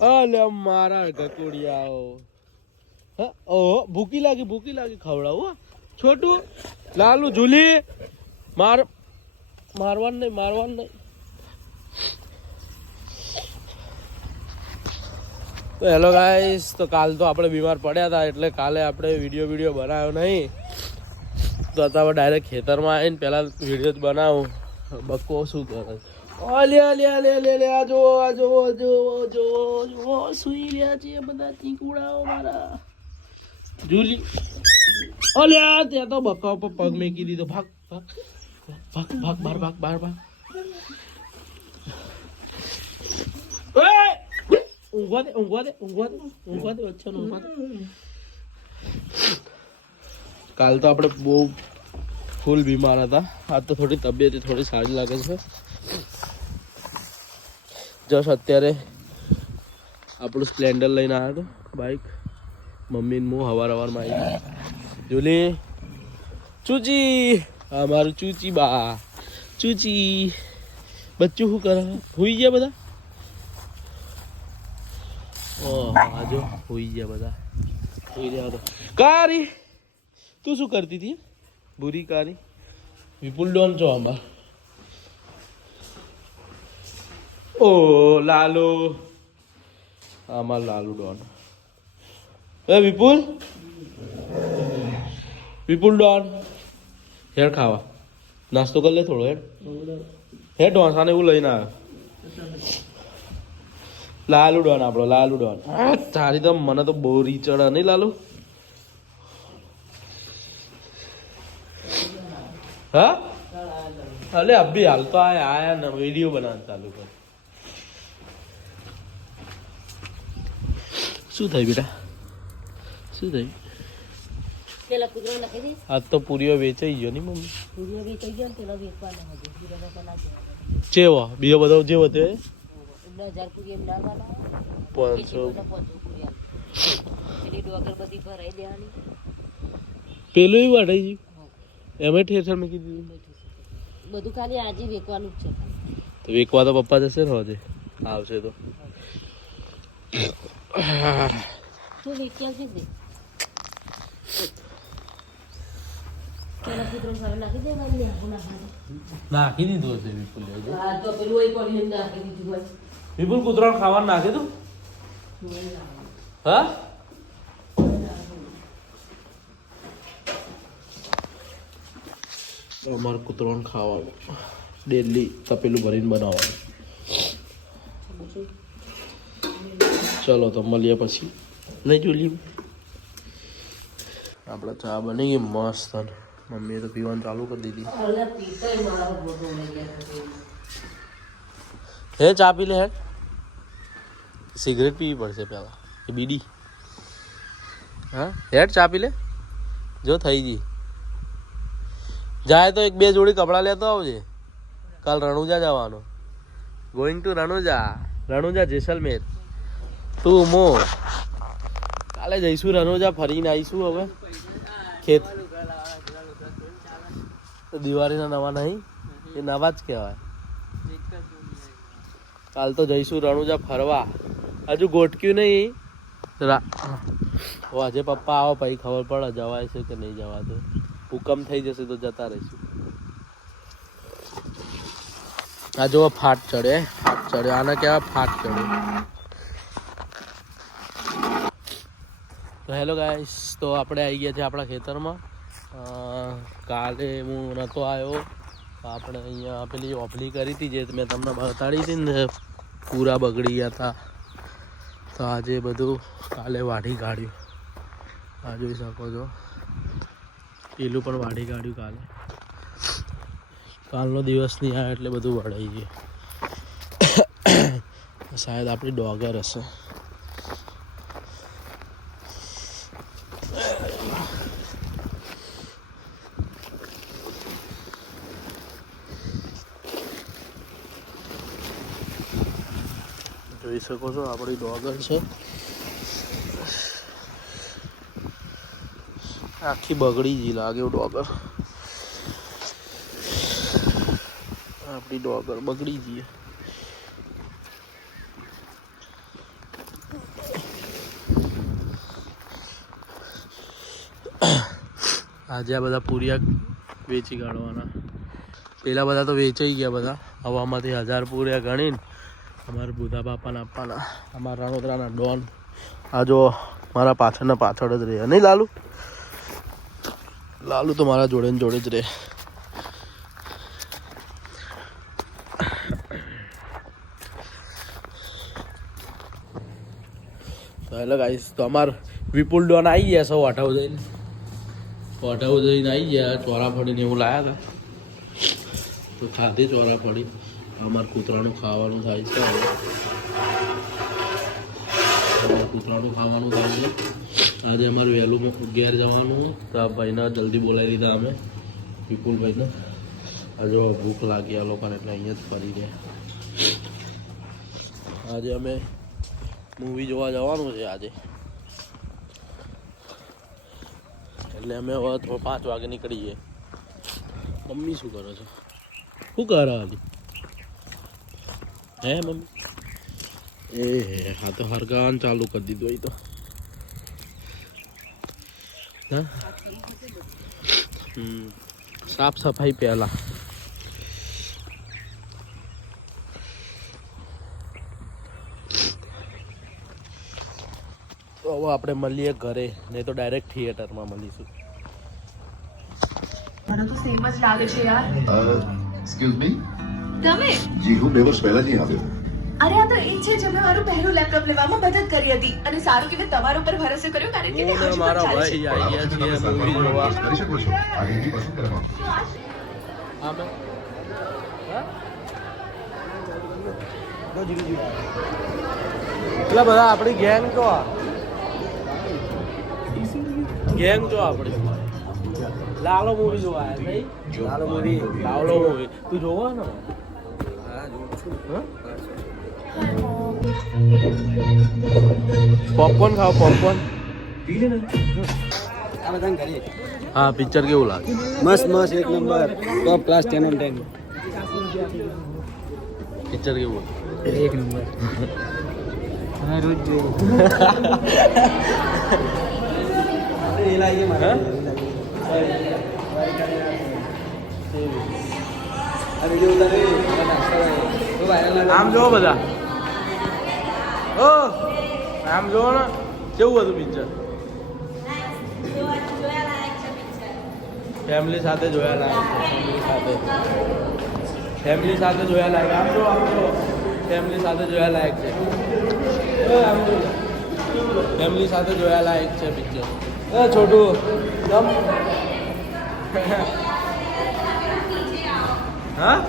અલે મારા ગકુડિયાઓ હા, ઓહો, ભૂકી લાગી ભૂકી લાગી, ખવડાવું. છોટું, લાલુ ઝૂલી માર, મારવાનું નહીં મારવાનું નહીં. તો હેલો ગાઈસ, તો કાલ તો આપણે બીમાર પડ્યા હતા એટલે કાલે આપણે વીડિયો વીડિયો બનાવ્યો નહીં. તો અત્યારે ડાયરેક્ટ ખેતરમાં આવીને પહેલાં વીડિયો જ બનાવું. બક્કો શું કરે ઓલે ઓલે ઓલે ઓલે ઓલે આ જો આ જો જો જો સુઈ રહ્યા છે બધા ચીકુડાઓ મારા. જુલી ઓલે આ ત્યાં તો બકા ઉપર પગ મેકી દીધો. ભાગ ભાગ ભાગ ભાગ, બાર ભાગ બાર, ભાગ! ઊંઘવા ઊંઘવા દે ઊંઘવા દે, ઊંઘવા ઊંઘવા દે કાલ તો આપણે બહુ ફૂલ બીમાર હતા. આજ તો થોડી તબિયત થોડી સારી લાગે છે. જસ અત્યારે આપણું સ્પ્લેન્ડર લઈને આવ્યો હતો. બાઇક મમ્મીને હું હવાર હવારમાં આવી જોલી. ચૂચી. હા મારું ચૂચી બા. ચૂચી. બચ્ચું શું કરે? હોઈ ગયા બધા? ઓહ આજો હોઈ ગયા બધા. હોઈ રહ્યા તો કારી, તું શું કરતી હતી? બુરી કારી. વિપુલ ડોન છો આમાં. ઓ લાલુ. આમાં લાલુ ડોન. એ વિપુલ? વિપુલ ડોન. હેડ ખાવા. નાસ્તો કરી લે થોડો, હેડ. હેડ, ઢોસાને એવું લઈને આવ્યો. લાલુ ડોન આપણો, લાલુ ડોન. તારી તો મને તો બહુ રીચડ નહીં લાલુ? હા? અલે, અભી હાલ તો આયા આયા ને વીડિયો બનાવવાનું ચાલુ કર. શું થયું બેટા? શું થયું? આજ તો પૂરીઓ વેચાઈ ગયો ની મમ્મી. પૂરીઓ વેચાઈ ગયો ને પેલો વેચવાનો હતો. ચેવો બીજો બધો જેવો તે પાંચસો. પેલી એ વાટાઈ ગયું? એમે ઠેર ઠેર મૂકી દીધું? બધું ખાલી આજે વેચવાનું જ છે. તો વેકવા તો પપ્પા જશે ને હોજે. આવશે તો. કૂતરો નાખી દીધું હશે વિપુલ વિપુલ ખાવાનું નાખી દઉં? હા? અમારે કૂતરાને ખાવાનું. ડેલી તપેલું ભરીને બનાવવાનું. ચલો તો મળીએ પછી. નહીં જોલી આપણે ચા બની ગઈ મસ્ત અને. મમ્મીએ તો પીવાનું ચાલુ કરી દીધી. હે ચા પી લે હે? સિગરેટ પીવી પડશે પહેલા. કે બીડી. હા? હેડ ચા પી લે. જો થઈ ગઈ. જાય તો એક બે જોડી કપડાં લેતો આવજે. કાલ રણુજા જવાનો. Going to Ranuja. Ranuja Jaisalmer. તું મો. કાલે જઈશું રણુજા ફરીને આવીશું હવે. ખેત. દિવાળીના નવા નહીં એ નવા જ કહેવાય. કાલ તો જઈશું રણુજા ફરવા. હજુ ગોટક્યું નહીં. આજે પપ્પા આવો પછી ખબર પડે જવાય છે કે નહીં જવા દે હુકમ થઈ જશે તો જતા રહીશું. આ જો ફાટ ચડે ફાટ ચડે. આને કહેવાય ફાટ ચડે. તો હેલો ગાઈસ, તો આપણે આવી ગયા છે આપણા ખેતરમાં. કાલે હું નહોતો આવ્યો આપણે અહીંયા પેલી ઓફલી કરી હતી જે મેં તમને બતાડી હતી ને, પૂરા બગડી ગયા હતા. તો આજે બધું કાલે વાઢી કાઢ્યું. આ જોઈ શકો છો. પેલું પણ વાઢી કાઢ્યું કાલે. કાલનો દિવસ નહીં આવે એટલે બધું વળાઈ ગયું. શાયદ આપણી ડોગર હશે. જોઈ શકો છો, આપણી ડોગર છે. આખી બગડી ગઈ લાગે ડોગર આપણી ડોગર બગડી ગઈ આજે આ બધા પૂરિયા વેચી કાઢવાના. પેલા બધા તો વેચાઈ ગયા બધા. હવામાંથી હજાર પૂર્યા ગણીને અમારે બુધા બાપાના આપવાના અમારા રણોદરાના ડોન. આ જો મારા પાછળના પાછળ જ રહે. નહીં લાલુ? લાલુ તો મારા જોડે જોડે જ રહે. હેલો ગાઈસ તો અમાર વિપુલ ડોન આવી ગયા સૌ અઠાવ જઈને. અઠાવ જઈને આવી ગયા, ચોરા ફળીને એવું લાયા હતા. તો ખાધી ચોરા ફળી. અમારે કૂતરાનું ખાવાનું થાય છે અમારે કૂતરાનું ખાવાનું થાય છે. આજે અમારે વહેલું ઘેર જવાનું તો આ ભાઈને જલ્દી બોલાવી દીધા અમે, વિપુલભાઈને. આ જો ભૂખ લાગી આ લોકોને એટલે અહીંયા જ ફરી ગયા. આજે અમે મૂવી જોવા જવાનું છે આજે. એટલે અમે હવે પાંચ વાગે નીકળીએ. મમ્મી શું કરો છો? શું કરે હે મમ્મી? એ હા તો હરગાન ચાલુ કરી દીધું અહીં તો. સાફ સફાઈ પહેલા. તો હવે આપણે મળીએ ઘરે નહીં તો ડાયરેક્ટ થિયેટરમાં મળીશું. મને તો સેમ જ લાગે છે યાર. એક્સક્યુઝ મી તમે? જી હું બે વર્ષ પહેલા જ આવ્યો. અરે આ તો એ છે જે મેં મારું પહેલું લેપટોપ લેવામાં મદદ કરી હતી. અને સારું કે મેં તમારા ઉપર ભરોસો કર્યો કારણ કે તે મારા. ભાઈ આવી છીએ મૂવી જોવા. કરી શકો છો. આ હિન્દી પસંદ કરવા આમે એટલે બધા આપણી ગેંગ તો આ. ગેંગ તો આપણી. લાલો મૂવી જોવા લાલો મૂવી લાવલો મૂવી. તું જોવો ને? પોપકોર્ન ખાઓ પોપકોર્ન હા પિક્ચર કેવું લાગે મસ્ત મસ્ત એક number top class ten on ten picture કેવું એક નંબર રોજ જોયું આમ જોવો બધા. આમ જોવો ને. કેવું હતું પિક્ચર ફેમિલી સાથે જોયા લાયક ફેમિલી સાથે. જોયા લાયક આમ જો આમ જો ફેમિલી સાથે જોયા લાયક છે. ફેમિલી સાથે જોયા લાયક છે પિક્ચર એ, છોટું કમ હા?